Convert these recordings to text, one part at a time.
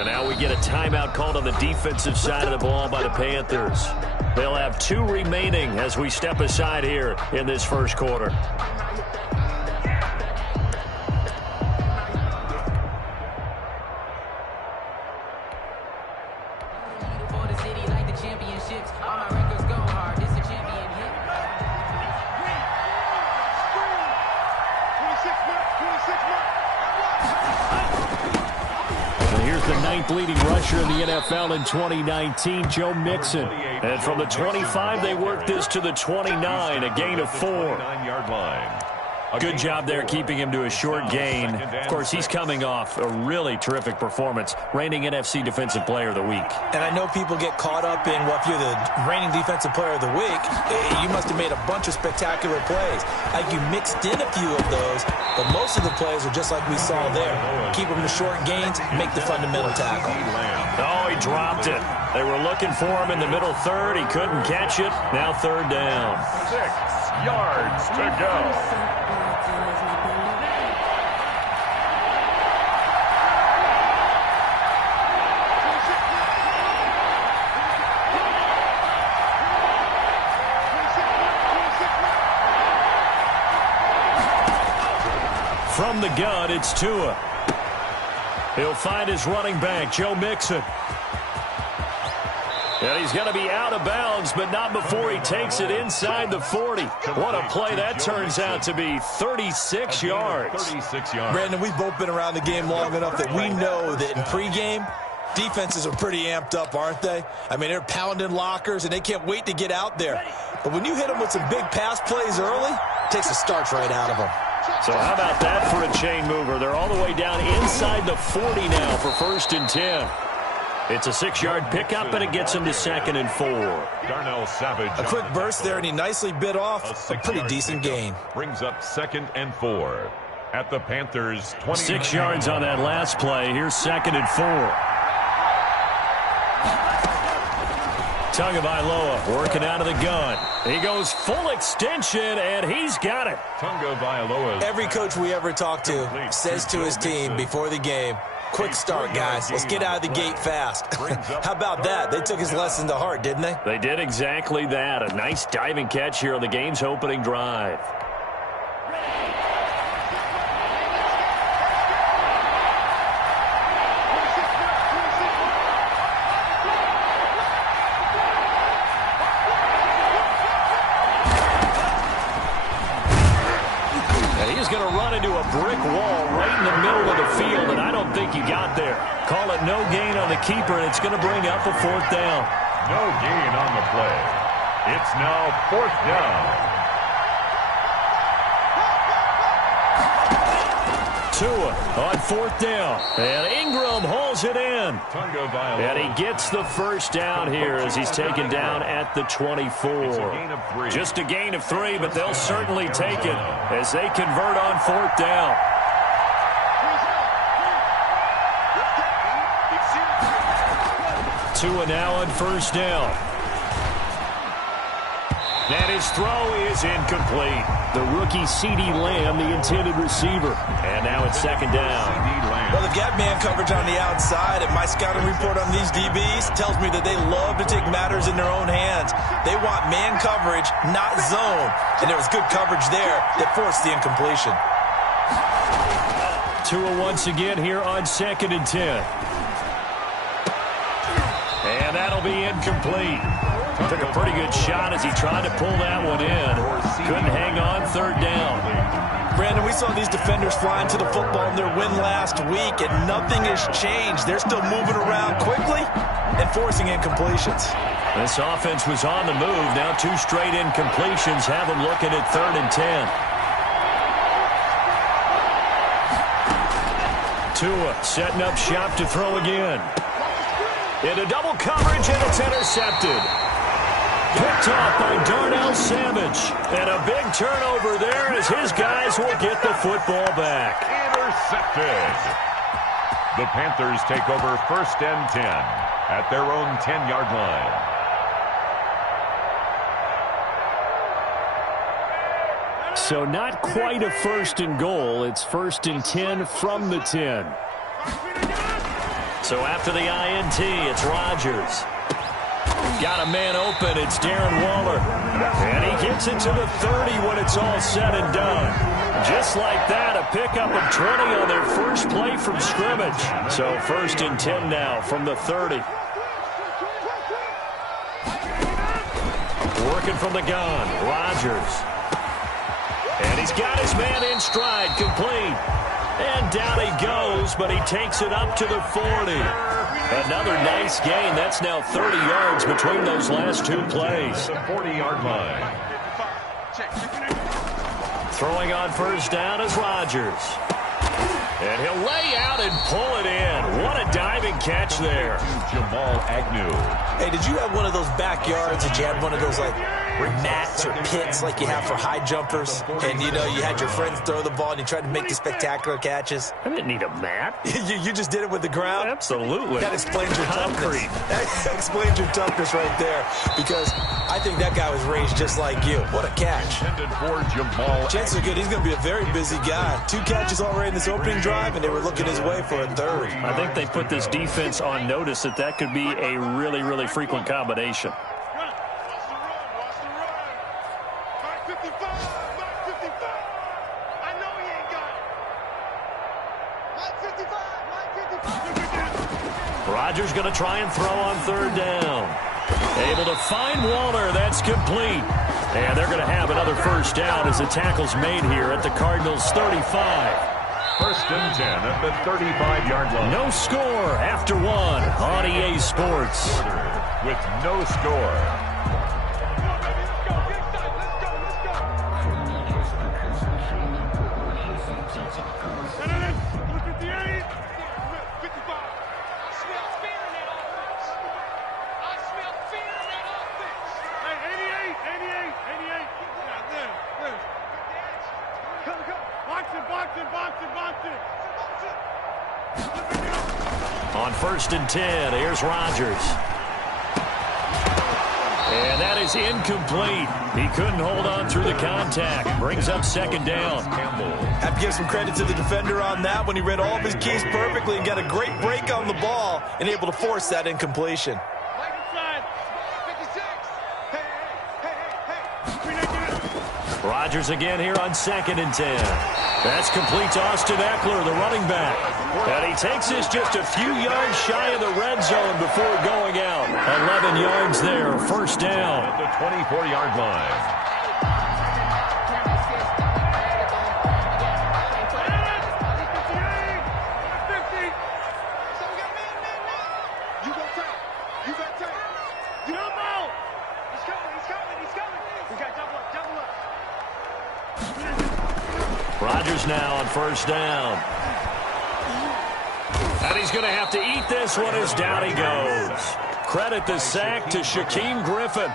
And now we get a timeout called on the defensive side of the ball by the Panthers. They'll have 2 remaining as we step aside here in this first quarter. Leading rusher in the NFL in 2019, Joe Mixon. And from the 25, they worked this to the 29, a gain of 4. 9-yard line. Good job there keeping him to a short gain. Of course, he's coming off a really terrific performance, reigning NFC Defensive Player of the Week. And I know people get caught up in, well, if you're the reigning Defensive Player of the Week, you must have made a bunch of spectacular plays. Like you mixed in a few of those, but most of the plays are just like we saw there. Keep them to short gains, make the fundamental tackle. Oh, he dropped it. They were looking for him in the middle third. He couldn't catch it. Now 3rd down. 6 yards to go. From the gun, it's Tua. He'll find his running back, Joe Mixon. And he's going to be out of bounds, but not before he takes it inside the 40. What a play that turns out to be, 36 yards. 36 yards. Brandon, we've both been around the game long enough that we know that in pregame, defenses are pretty amped up, aren't they? I mean, they're pounding lockers, and they can't wait to get out there. But when you hit them with some big pass plays early, it takes the starch right out of them. So how about that for a chain mover? They're all the way down inside the 40 now for 1st and 10. It's a 6-yard pickup, and it gets him to 2nd and 4. Darnell Savage. A quick burst there, and he nicely bit off a pretty decent gain. Brings up 2nd and 4 at the Panthers' 20. 6 yards on that last play. Here's 2nd and 4. Tagovailoa working out of the gun. He goes full extension, and he's got it. Tagovailoa. Every coach we ever talk to says to his team before the game, quick start, guys. Let's get out of the gate fast. How about that? They took his lesson to heart, didn't they? They did exactly that. A nice diving catch here on the game's opening drive. Going to run into a brick wall right in the middle of the field, and I don't think you got there. Call it no gain on the keeper, and it's going to bring up a 4th down. No gain on the play. It's now 4th down. Tua on 4th down, and Ingram hauls it in. And he gets the 1st down here as he's taken down at the 24. Just a gain of 3, but they'll certainly take it as they convert on 4th down. Tua now on 1st down. And his throw is incomplete. The rookie C.D. Lamb, the intended receiver. And now it's 2nd down. Well, they've got man coverage on the outside, and my scouting report on these DBs tells me that they love to take matters in their own hands. They want man coverage, not zone. And there was good coverage there that forced the incompletion. Tua once again here on 2nd and 10. And that'll be incomplete. Took a pretty good shot as he tried to pull that one in. Couldn't hang on 3rd down. Brandon, we saw these defenders flying to the football in their win last week, and nothing has changed. They're still moving around quickly and forcing incompletions. This offense was on the move. Now 2 straight incompletions have them looking at 3rd and 10. Tua setting up shop to throw again. Into double coverage, and it's intercepted. Picked off by Darnell Savage. And a big turnover there as his guys will get the football back. Intercepted. The Panthers take over 1st and 10 at their own 10-yard line. So not quite a 1st and goal. It's 1st and 10 from the 10. So after the INT, it's Rodgers. Got a man open. It's Darren Waller. And he gets it to the 30 when it's all said and done. Just like that, a pickup of 20 on their first play from scrimmage. So 1st and 10 now from the 30. Working from the gun, Rodgers. And he's got his man in stride, complete. And down he goes, but he takes it up to the 40. Another nice gain. That's now 30 yards between those last 2 plays. The 40-yard line. Throwing on 1st down is Rodgers. And he'll lay out and pull it in. What a diving catch there. Jamal Agnew. Hey, did you have one of those backyards that you had one of those, like, mats or pits like you have for high jumpers? And, you know, you had your friends throw the ball and you tried to make the spectacular catches? I didn't need a mat. you just did it with the ground? Absolutely. That explains your Concrete. toughness. That explains your toughness right there. Because I think that guy was raised just like you. What a catch. Intended for Jamal. Chances are good he's going to be a very busy guy. 2 catches already in this opening drive, and they were looking his way for a 3rd. I think they put this defense on notice that could be a really, really frequent combination. Rodgers going to try and throw on 3rd down. Able to find Waller. That's complete. And they're going to have another 1st down as the tackle's made here at the Cardinals' 35. 1st and 10 at the 35-yard line. No score after 1 on EA Sports. With no score. On 1st and 10, here's Rodgers. And that is incomplete. He couldn't hold on through the contact. Brings up 2nd down. Have to give some credit to the defender on that when he read all of his keys perfectly and got a great break on the ball and able to force that incompletion. Rodgers again here on 2nd and 10. That's complete to Austin Eckler, the running back. And he takes this just a few yards shy of the red zone before going out. 11 yards there, 1st down. At the 24-yard line. Rodgers now on 1st down. And he's going to have to eat this one as down he goes. Credit the sack to Shaquem Griffin.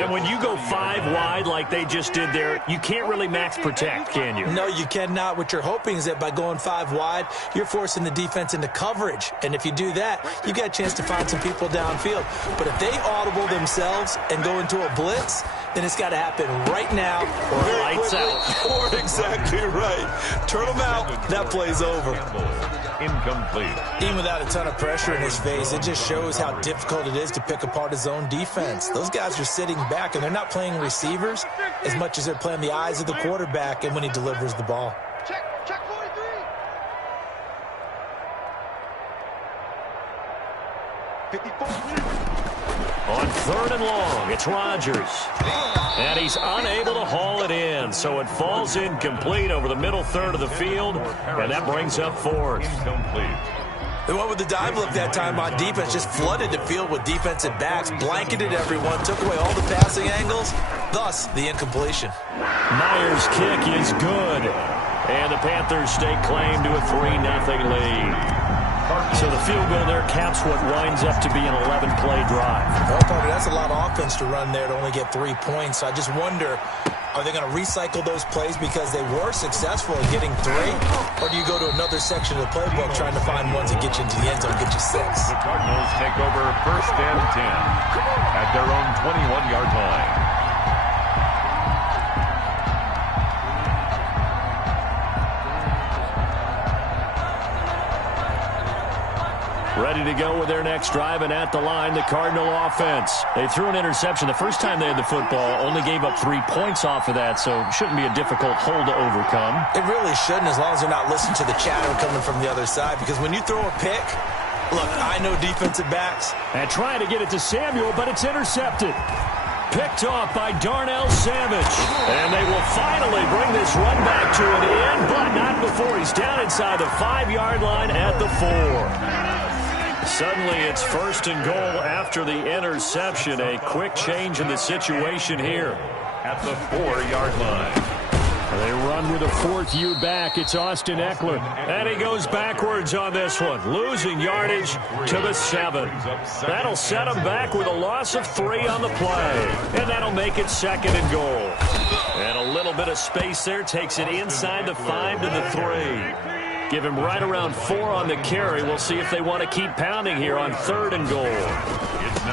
And when you go 5 wide like they just did there, you can't really max protect, can you? No, you cannot. What you're hoping is that by going 5 wide, you're forcing the defense into coverage. And if you do that, you got a chance to find some people downfield. But if they audible themselves and go into a blitz, then it's got to happen right now or lights out. Or exactly right. Turn them out. That play's over. Incomplete. Even without a ton of pressure in his face, it just shows how difficult it is to pick apart his own defense. Those guys are sitting back, and they're not playing receivers as much as they're playing the eyes of the quarterback and when he delivers the ball. Check 43. On 3rd and long, it's Rodgers. And he's unable to haul it in, so it falls incomplete over the middle third of the field, and that brings up 4th. Incomplete. They went with the dive look that time on defense, just flooded the field with defensive backs, blanketed everyone, took away all the passing angles, thus the incompletion. Myers' kick is good, and the Panthers stake claim to a 3-0 lead. So the field goal there caps what winds up to be an 11-play drive. Well, Parker, that's a lot of offense to run there to only get 3 points. So I just wonder, are they going to recycle those plays because they were successful in getting 3? Or do you go to another section of the playbook trying to find ones that get you into the end zone, get you 6? The Cardinals take over 1st and 10 at their own 21-yard line. Ready to go with their next drive, and at the line, the Cardinal offense. They threw an interception the first time they had the football, only gave up 3 points off of that, so shouldn't be a difficult hole to overcome. It really shouldn't, as long as they're not listening to the chatter coming from the other side, because when you throw a pick, look, I know defensive backs. And trying to get it to Samuel, but it's intercepted. Picked off by Darnell Savage. And they will finally bring this run back to an end, but not before he's down inside the 5-yard line at the 4. Suddenly it's 1st and goal after the interception. A quick change in the situation here at the 4-yard line. They run with a 4th back. It's Austin Eckler. And he goes backwards on this one, losing yardage to the 7. That'll set him back with a loss of 3 on the play. And that'll make it 2nd and goal. And a little bit of space there takes it inside the 5 to the 3. Give him right around 4 on the carry. We'll see if they want to keep pounding here on 3rd and goal.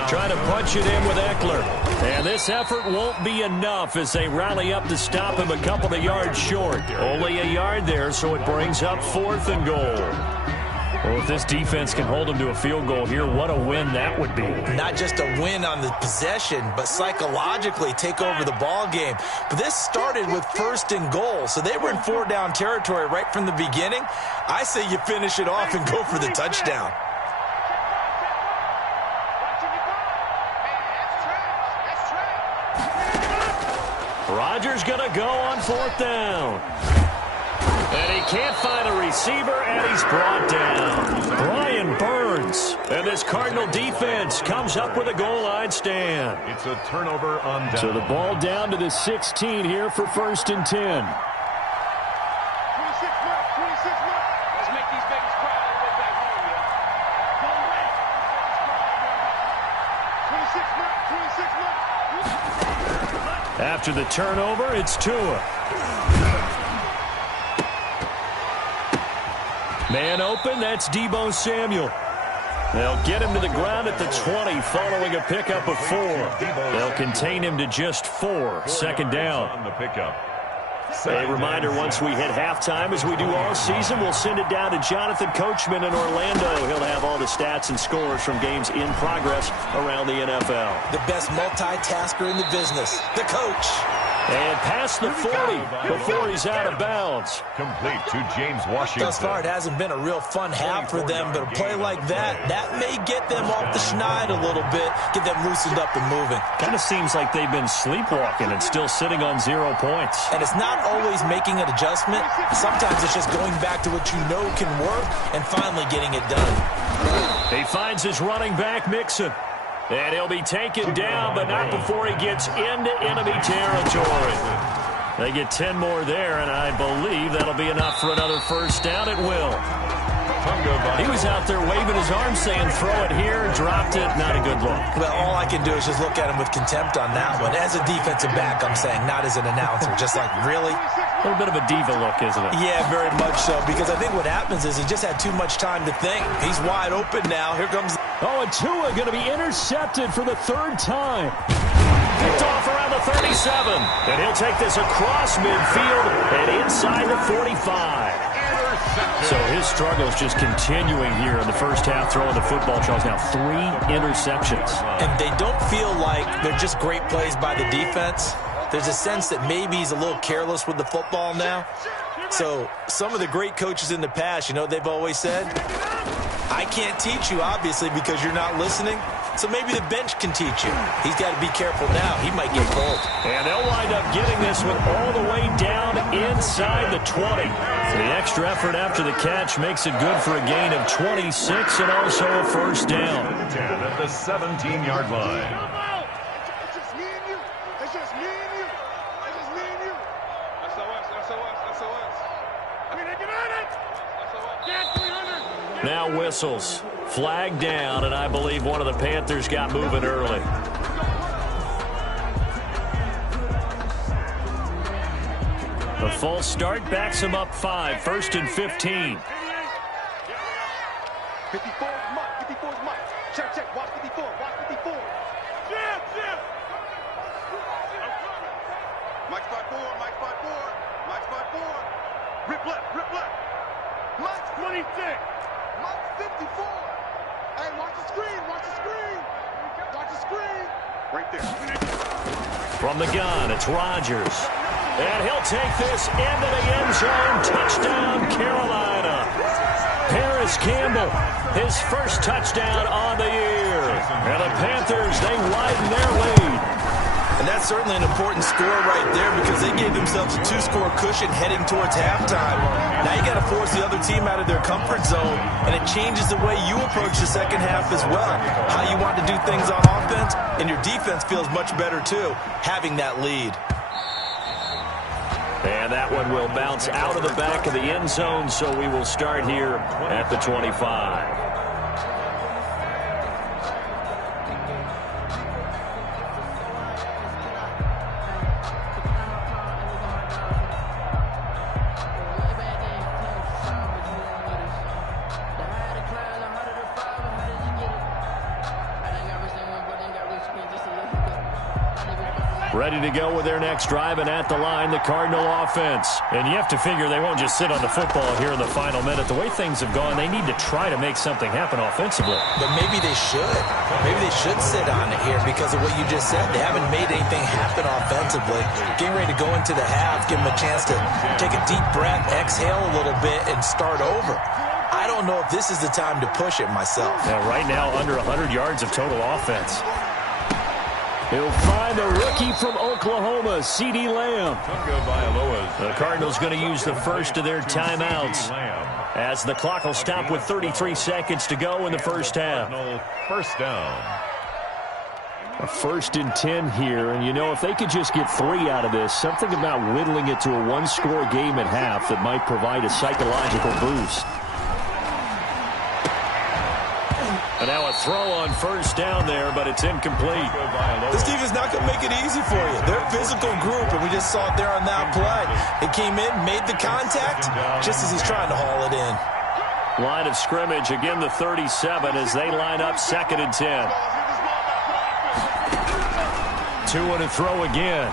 Trying to punch it in with Eckler. And this effort won't be enough as they rally up to stop him a couple of yards short. Only a yard there, so it brings up 4th and goal. Well, if this defense can hold them to a field goal here, what a win that would be. Not just a win on the possession, but psychologically take over the ball game. But this started with 1st and goal, so they were in 4-down territory right from the beginning. I say you finish it off and go for the touchdown. Rodgers going to go on 4th down. And he can't find a receiver, and he's brought down. Brian Burns. And this Cardinal defense comes up with a goal line stand. It's a turnover on down. So the ball down to the 16 here for 1st and 10. After the turnover, it's Tua. Man open, that's Deebo Samuel. They'll get him to the ground at the 20 following a pickup of 4. They'll contain him to just 4. 2nd down. On the pickup. A reminder, once we hit halftime, as we do all season, we'll send it down to Jonathan Coachman in Orlando. He'll have all the stats and scores from games in progress around the NFL. The best multitasker in the business, the coach. And past the 40 before he's out of bounds. Complete to James Washington. Thus far, it hasn't been a real fun half for them, but a play like that may get them off the schneid a little bit, get them loosened up and moving. Kind of seems like they've been sleepwalking and still sitting on 0 points. And it's not always making an adjustment. Sometimes it's just going back to what you know can work and finally getting it done. He finds his running back, Mixon. And he'll be taken down, but not before he gets into enemy territory. They get 10 more there, and I believe that'll be enough for another 1st down. It will. He was out there waving his arm saying, throw it here, dropped it, not a good look. Well, all I can do is just look at him with contempt on that one. As a defensive back, I'm saying, not as an announcer. Just like, really? A little bit of a diva look, isn't it? Yeah, very much so, because I think what happens is he just had too much time to think. He's wide open now. Here comes... Oh, and Tua going to be intercepted for the 3rd time. Picked off around the 37. And he'll take this across midfield and inside the 45. So his struggles just continuing here in the first half, throwing the football. Charles, now 3 interceptions. And they don't feel like they're just great plays by the defense. There's a sense that maybe he's a little careless with the football now. So some of the great coaches in the past, you know, they've always said, I can't teach you, obviously, because you're not listening. So maybe the bench can teach you. He's got to be careful now. He might get pulled. And they'll wind up getting this one all the way down inside the 20. The extra effort after the catch makes it good for a gain of 26 and also a 1st down. 10 at the 17-yard line. Now whistles. Flag down, and I believe one of the Panthers got moving early. The false start backs him up 5. 1st and 15. 54 is Mike. 54 is Mike. Check. Watch 54. Watch 54. Yeah. Mike spot 4. Mike spot 4. Mike spot 4. Rip left. Mike 26. Mike 54. From the gun, it's Rodgers. And he'll take this into the end zone. Touchdown, Carolina. Paris Campbell, his first touchdown on the year. And the Panthers, they widen their lead. And that's certainly an important score right there because they gave themselves a 2-score cushion heading towards halftime. Now you got to force the other team out of their comfort zone, and it changes the way you approach the second half as well. How you want to do things on offense, and your defense feels much better too, having that lead. And that one will bounce out of the back of the end zone, so we will start here at the 25. Ready to go with their next drive, and at the line, the Cardinal offense. And you have to figure they won't just sit on the football here in the final minute. The way things have gone, they need to try to make something happen offensively. But maybe they should. Maybe they should sit on it here because of what you just said. They haven't made anything happen offensively. Getting ready to go into the half, give them a chance to take a deep breath, exhale a little bit, and start over. I don't know if this is the time to push it myself. Yeah, right now, under 100 yards of total offense. He'll find the rookie from Oklahoma, C.D. Lamb. The Cardinals going to use the first of their timeouts as the clock will stop with 33 seconds to go in the first half. First down. A 1st and 10 here, and you know, if they could just get 3 out of this, something about whittling it to a 1-score game at half that might provide a psychological boost. And now a throw on first down there, but it's incomplete. This defense is not going to make it easy for you. They're a physical group, and we just saw it there on that play. It came in, made the contact, just as he's trying to haul it in. Line of scrimmage, again the 37 as they line up 2nd and 10. 2 and a throw again.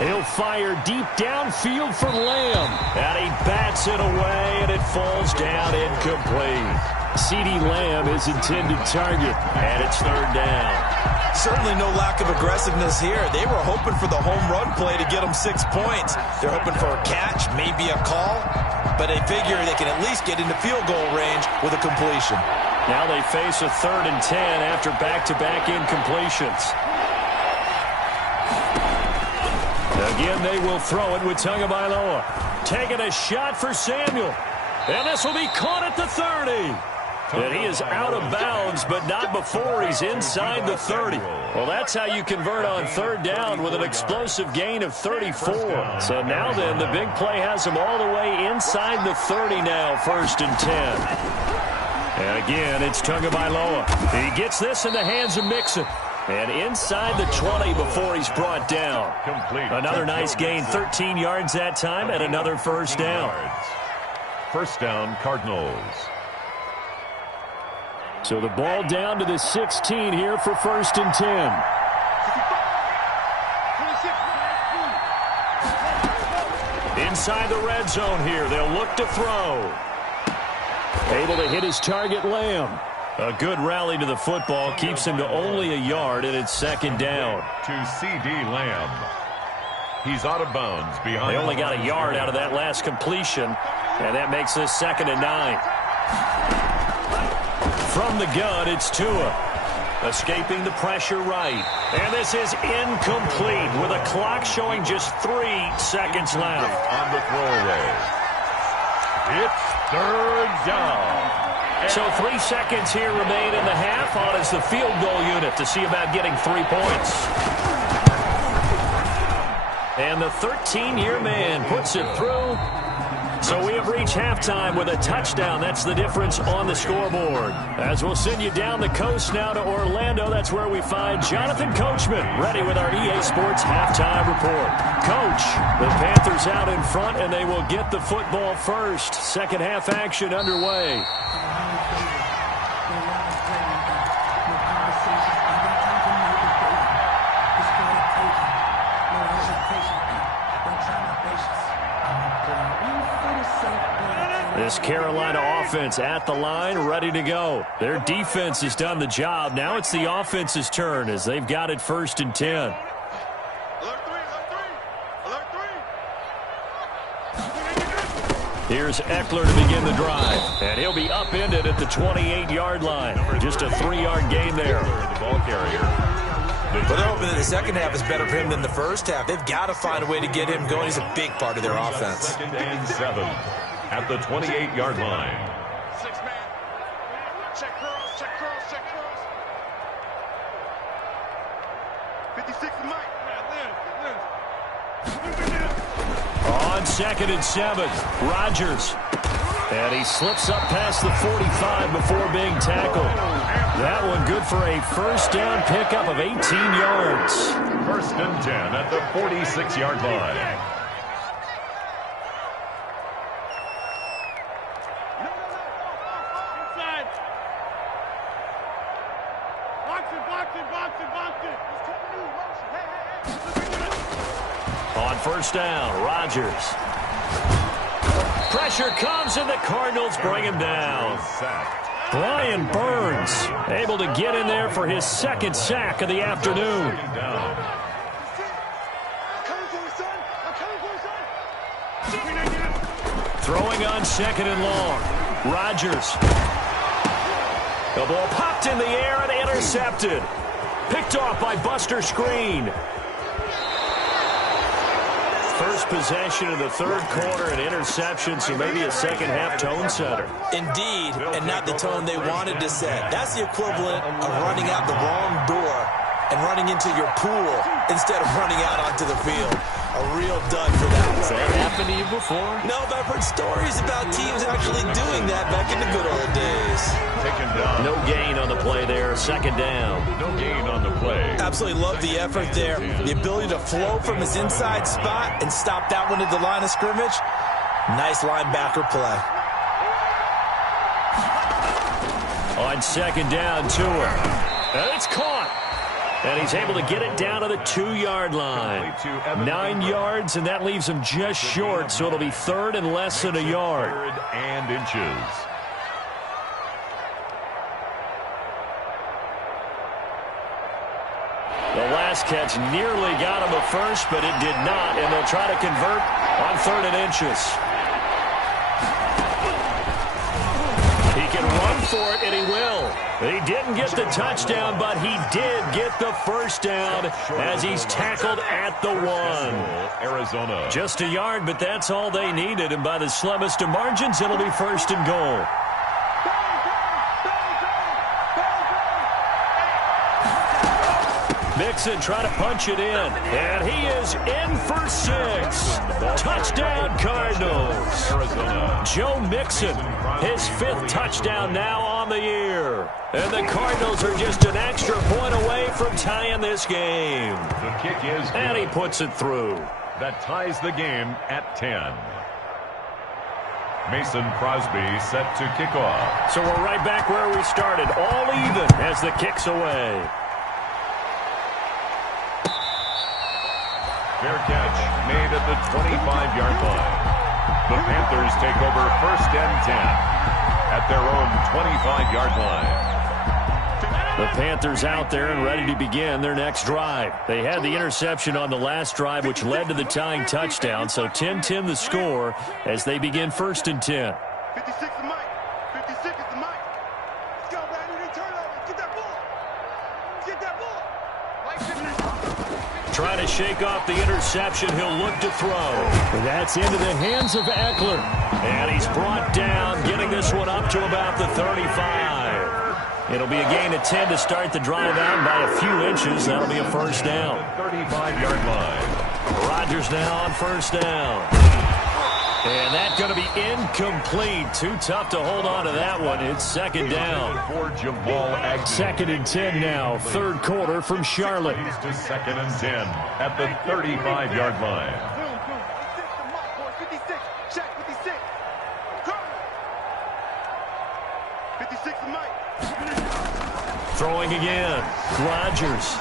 He'll fire deep downfield for Lamb. And he bats it away, and it falls down incomplete. C.D. Lamb is intended target, and it's 3rd down. Certainly no lack of aggressiveness here. They were hoping for the home run play to get them 6 points. They're hoping for a catch, maybe a call, but they figure they can at least get into field goal range with a completion. Now they face a 3rd and 10 after back-to-back incompletions. Again, they will throw it with Tagovailoa. Taking a shot for Samuel. And this will be caught at the 30. And he is out of bounds, but not before he's inside the 30. Well, that's how you convert on 3rd down with an explosive gain of 34. So now then, the big play has him all the way inside the 30 now, 1st and 10. And again, it's Tagovailoa. He gets this in the hands of Mixon. And inside the 20 before he's brought down. Another nice gain, 13 yards that time, and another 1st down. First down, Cardinals. So the ball down to the 16 here for 1st and 10. Inside the red zone here, they'll look to throw. Able to hit his target, Lamb. A good rally to the football, keeps him to only a yard, and it's 2nd down. To C.D. Lamb. He's out of bounds behind. They only got a yard out of that last completion, and that makes this 2nd and 9. From the gun, it's Tua. Escaping the pressure right. And this is incomplete with a clock showing just 3 seconds left. On the throwaway. It's 3rd down. So 3 seconds here remain in the half on as the field goal unit to see about getting 3 points. And the 13-year man puts it through. So we have reached halftime with a touchdown. That's the difference on the scoreboard. As we'll send you down the coast now to Orlando, that's where we find Jonathan Coachman ready with our EA Sports halftime report. Coach, the Panthers out in front, and they will get the football first. Second half action underway. This Carolina offense at the line, ready to go. Their defense has done the job. Now it's the offense's turn as they've got it 1st and 10. Here's Eckler to begin the drive. And he'll be upended at the 28-yard line. Just a 3-yard gain there. The ball carrier. But they're hoping that the second half is better for him than the first half. They've got to find a way to get him going. He's a big part of their offense. 2nd and 7 at the 28-yard line. 6-man. Check curls, check curls, check curls. 56 to Mike. On 2nd and 7, Rodgers. And he slips up past the 45 before being tackled. That one good for a first down pickup of 18 yards. 1st and 10 at the 46-yard line. Inside. Box it. On 1st down, Rodgers. Pressure comes, and the Cardinals bring him down. Brian Burns able to get in there for his 2nd sack of the afternoon. Throwing on 2nd and long. Rodgers. The ball popped in the air and intercepted. Picked off by Buster Screen. First possession of the 3rd quarter, an interception, so maybe a second-half tone setter. Indeed, and not the tone they wanted to set. That's the equivalent of running out the wrong door and running into your pool instead of running out onto the field. A real dud for that. Has that happened to you before? No, but I've heard stories about teams actually doing that back in the good old days. Taken down. No gain on the play there, 2nd down. No gain on the play. Absolutely love the effort there. The ability to flow from his inside spot and stop that one at the line of scrimmage. Nice linebacker play. On 2nd down, Tua. And it's caught. And he's able to get it down to the 2-yard line. 9 yards, and that leaves him just short, so it'll be 3rd and less than a yard. 3rd and inches. The last catch nearly got him a first, but it did not, and they'll try to convert on 3rd and inches. He can run for it, and he will. He didn't get the touchdown, but he did get the first down as he's tackled at the 1. Arizona. Just a yard, but that's all they needed, and by the slimmest of margins, it'll be 1st and goal. Mixon trying to punch it in, and he is in for 6. Touchdown, Cardinals. Arizona. Joe Mixon, his 5th touchdown now on the year. And the Cardinals are just an extra point away from tying this game. The kick is good. And he puts it through. That ties the game at 10. Mason Crosby set to kick off. So we're right back where we started, all even as the kick's away. Fair catch made at the 25-yard line. The Panthers take over 1st and 10 at their own 25-yard line. The Panthers out there and ready to begin their next drive. They had the interception on the last drive, which led to the tying touchdown. So 10-10 the score as they begin 1st and 10. 56 is Mike. 56 is the Mike. Let's go, Brandon. Turnover. Get that ball. Get that ball. Trying to shake off the interception. He'll look to throw. That's into the hands of Eckler. And he's brought down, getting this one up to about the 35. It'll be a gain of 10 to start the drive out by a few inches. That'll be a first down. 35-yard line. Rodgers now on 1st down. And that's going to be incomplete. Too tough to hold on to that one. It's 2nd down. For Jamal Agnew. 2nd and 10 now. 3rd quarter from Charlotte. He's to 2nd and 10 at the 35-yard line. 56. Check 56. 56 is Mike. Throwing again. Rodgers.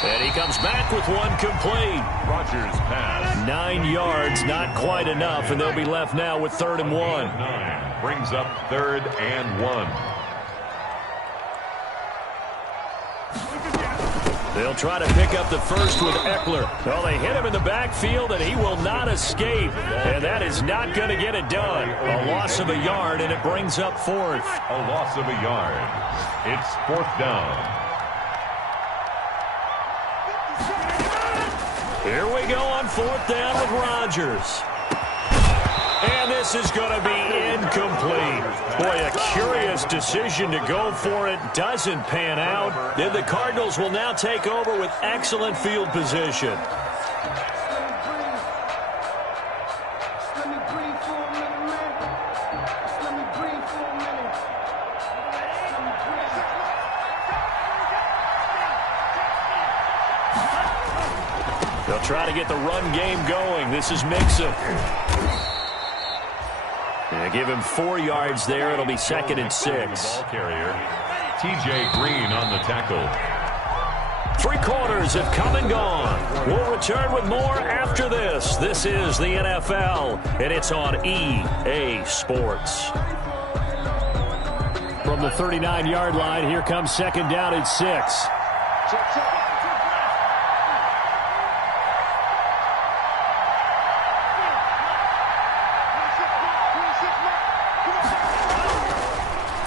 And he comes back with one complete. Rodgers pass. 9 yards, not quite enough, and they'll be left now with 3rd and 1. 9 brings up 3rd and 1. They'll try to pick up the first with Eckler. Well, they hit him in the backfield, and he will not escape. And that is not going to get it done. A loss of a yard, and it brings up fourth. A loss of a yard. It's fourth down. Here we go on fourth down with Rodgers. And this is going to be incomplete. Boy, a curious decision to go for it. Doesn't pan out. Then the Cardinals will now take over with excellent field position. They'll try to get the run game going. This is Mixon. And give him 4 yards there. It'll be 2nd and 6. Ball carrier, T.J. Green on the tackle. 3 quarters have come and gone. We'll return with more after this. This is the NFL, and it's on EA Sports. From the 39-yard line, here comes 2nd down and 6.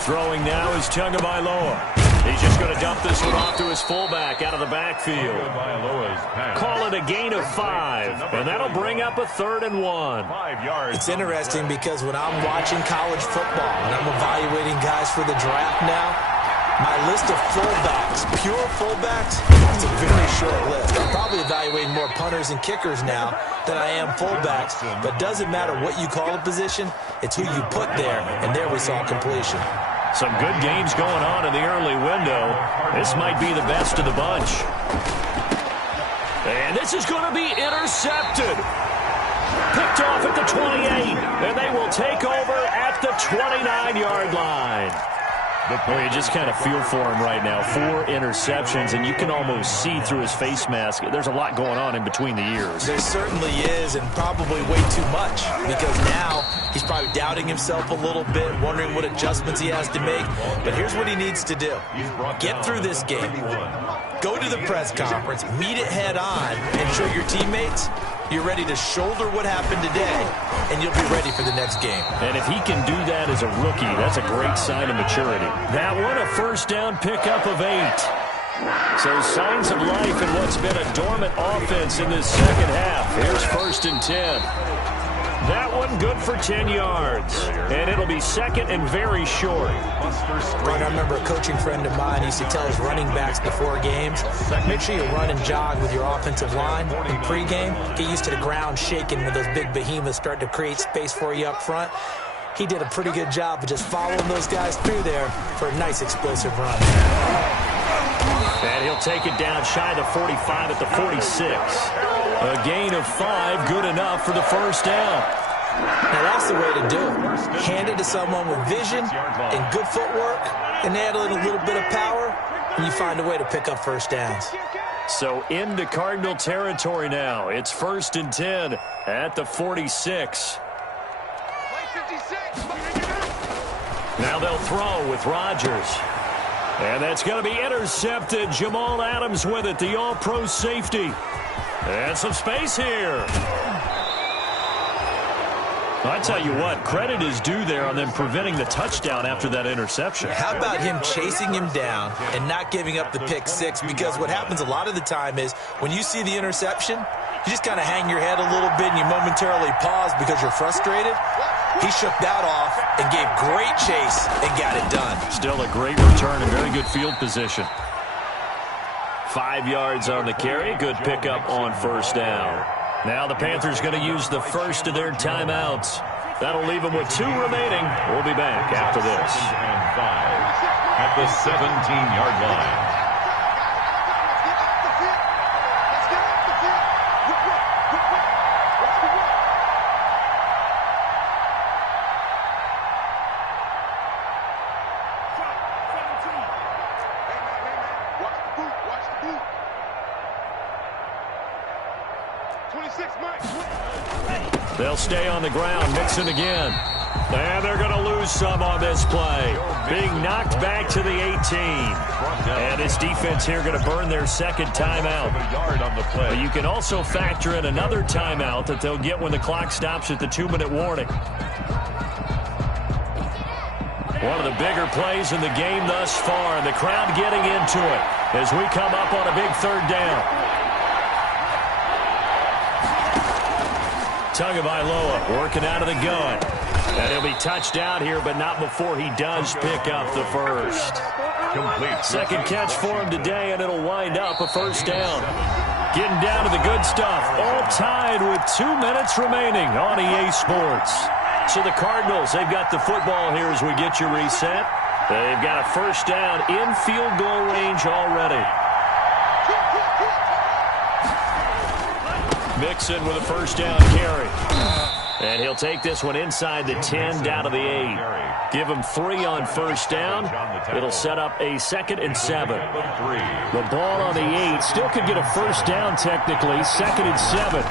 Throwing now is Tagovailoa. He's just going to dump this one off to his fullback out of the backfield. Call it a gain of 5, and that'll bring up a 3rd and 1. 5 yards. It's interesting because when I'm watching college football and I'm evaluating guys for the draft now, my list of fullbacks, pure fullbacks, it's a very short list. I'm probably evaluating more punters and kickers now than I am fullbacks, but doesn't matter what you call a position, it's who you put there, and there we saw completion. Some good games going on in the early window. This might be the best of the bunch. And this is going to be intercepted. Picked off at the 28, and they will take over at the 29-yard line. Well, you just kind of feel for him right now. 4 interceptions, and you can almost see through his face mask. There's a lot going on in between the ears. There certainly is, and probably way too much, because now he's probably doubting himself a little bit, wondering what adjustments he has to make. But here's what he needs to do. Get through this game. Go to the press conference, meet it head on, and show your teammates you're ready to shoulder what happened today, and you'll be ready for the next game. And if he can do that as a rookie, that's a great sign of maturity. That one, a first down pickup of 8. So signs of life in what's been a dormant offense in this second half. Here's 1st and 10. That one good for 10 yards. And it'll be 2nd and very short. I remember a coaching friend of mine used to tell his running backs before games, make sure you run and jog with your offensive line in pregame. Get used to the ground shaking when those big behemoths start to create space for you up front. He did a pretty good job of just following those guys through there for a nice explosive run. And he'll take it down shy of the 45 at the 46. A gain of 5, good enough for the first down. Now that's the way to do it. Hand it to someone with vision and good footwork, and add a little bit of power, and you find a way to pick up first downs. So into Cardinal territory now. It's 1st and 10 at the 46. Now they'll throw with Rodgers. And that's going to be intercepted. Jamal Adams with it, the all-pro safety. And some space here. I tell you what, credit is due there on them preventing the touchdown after that interception. How about him chasing him down and not giving up the pick 6? Because what happens a lot of the time is when you see the interception, you just kind of hang your head a little bit and you momentarily pause because you're frustrated. He shook that off and gave great chase and got it done. Still a great return and very good field position. 5 yards on the carry. Good pickup on first down. Now the Panthers going to use the first of their timeouts. That'll leave them with 2 remaining. We'll be back after this. 2nd and 5 at the 17-yard line. They'll stay on the ground. Mixon again. And they're going to lose some on this play. Being knocked back to the 18. And his defense here going to burn their second timeout. But you can also factor in another timeout that they'll get when the clock stops at the 2-minute warning. One of the bigger plays in the game thus far, and the crowd getting into it as we come up on a big third down. Tagovailoa working out of the gun. And he'll be touched out here, but not before he does pick up the first. Complete. Second catch for him today, and it'll wind up a first down. Getting down to the good stuff. All tied with 2 minutes remaining on EA Sports. So the Cardinals, they've got the football here as we get you reset. They've got a first down in field goal range already. Mixon with a first down carry. And he'll take this one inside the 10 down to the 8. Give him 3 on first down. It'll set up a 2nd and 7. The ball on the 8 still could get a first down technically. 2nd and 7.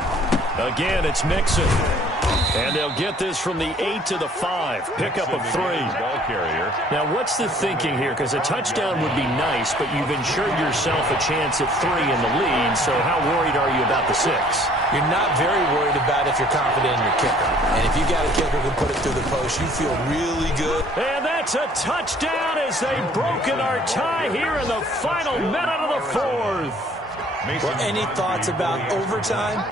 Again, it's Mixon. And they'll get this from the 8 to the 5. Pickup of 3. Now, what's the thinking here? Because a touchdown would be nice, but you've ensured yourself a chance at 3 in the lead. So how worried are you about the 6? You're not very worried about if you're confident in your kicker. And if you got a kicker who can put it through the post, you feel really good. And that's a touchdown as they've broken our tie here in the final minute of the 4th. Well, any thoughts about overtime?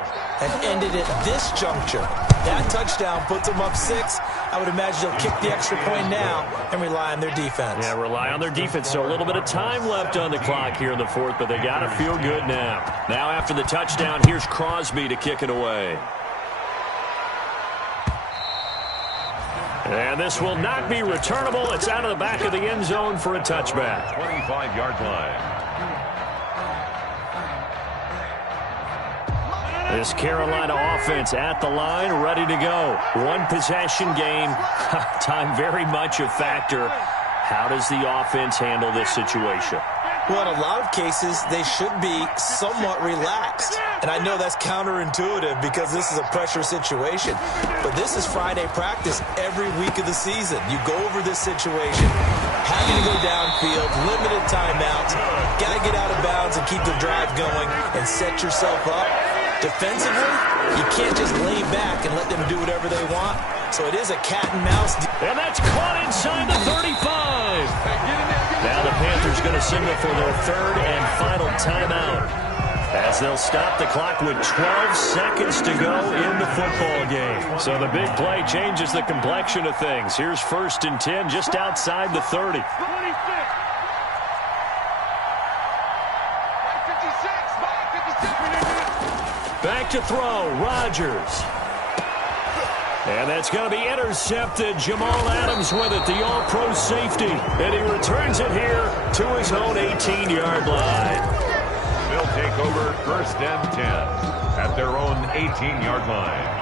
And ended at this juncture. That touchdown puts them up 6. I would imagine they'll kick the extra point now and rely on their defense. Yeah, rely on their defense. So a little bit of time left on the clock here in the 4th, but they got to feel good now. Now after the touchdown, here's Crosby to kick it away. And this will not be returnable. It's out of the back of the end zone for a touchback. 25-yard line. This Carolina offense at the line, ready to go. One possession game. Time very much a factor. How does the offense handle this situation? Well, in a lot of cases, they should be somewhat relaxed. And I know that's counterintuitive because this is a pressure situation. But this is Friday practice every week of the season. You go over this situation, having to go downfield, limited timeouts, got to get out of bounds and keep the drive going and set yourself up. Defensively, you can't just lay back and let them do whatever they want. So it is a cat and mouse. And that's caught inside the 35. Now the Panthers going to signal for their 3rd and final timeout as they'll stop the clock with 12 seconds to go in the football game. So the big play changes the complexion of things. Here's 1st and 10 just outside the 30. Back to throw, Rodgers. And that's going to be intercepted. Jamal Adams with it, the all-pro safety. And he returns it here to his own 18-yard line. They'll take over 1st and 10 at their own 18-yard line.